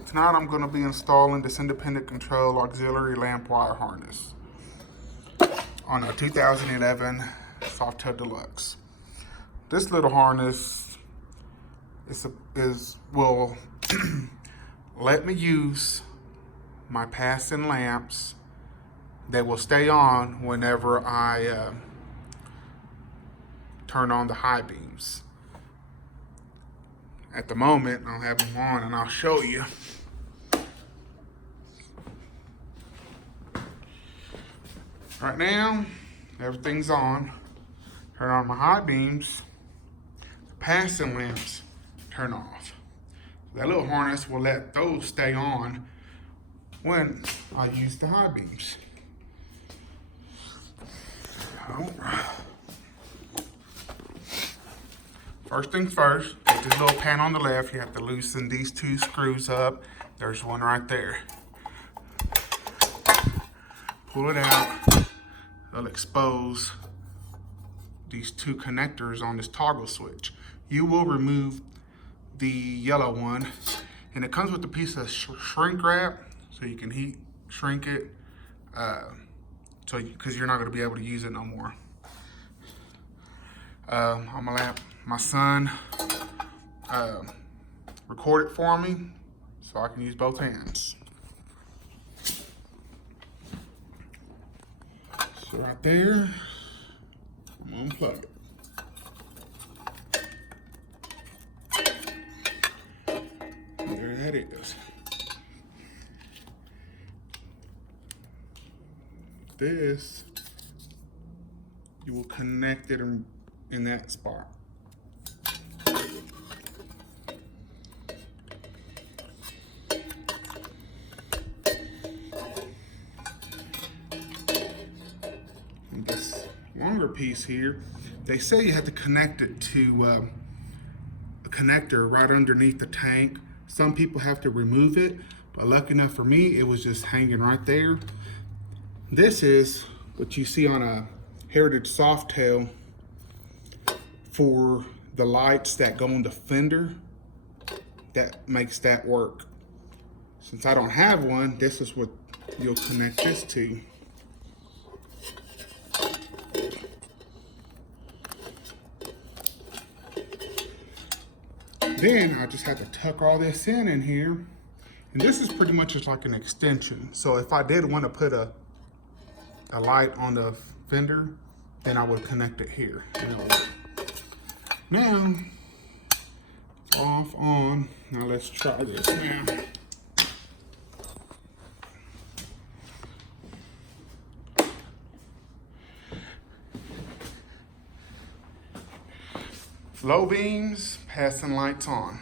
But tonight I'm going to be installing this independent control auxiliary lamp wire harness on a 2011 Softail Deluxe. This little harness will let me use my passing lamps that will stay on whenever I turn on the high beams. At the moment, I'll have them on and I'll show you. Right now, everything's on. Turn on my high beams. The passing lamps turn off. That little harness will let those stay on when I use the high beams. First things first, take this little pan on the left. You have to loosen these two screws up. There's one right there. Pull it out. It'll expose these two connectors on this toggle switch. You will remove the yellow one, and it comes with a piece of shrink wrap, so you can heat shrink it, because you're not going to be able to use it no more. I'm gonna let my son record it for me, so I can use both hands. So right there, I'm gonna unplug it. There that is. This, you will connect it in that spot. And this longer piece here, they say you have to connect it to a connector right underneath the tank. Some people have to remove it, but lucky enough for me, it was just hanging right there. This is what you see on a Heritage Softail for the lights that go on the fender. That makes that work. Since I don't have one, this is what you'll connect this to. Then I just have to tuck all this in here. And this is pretty much just like an extension. So if I did want to put a light on the fender, then I would connect it here. Now, off, on. Now let's try this now. Low beams, passing lights on.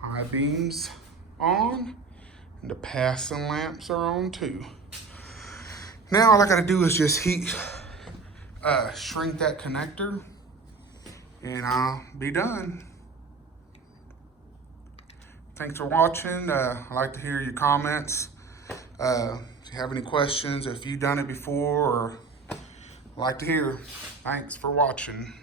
High beams on, and the passing lamps are on too. Now all I gotta do is just shrink that connector, and I'll be done. Thanks for watching. I'd like to hear your comments. If you have any questions, if you've done it before, or like to hear. Thanks for watching.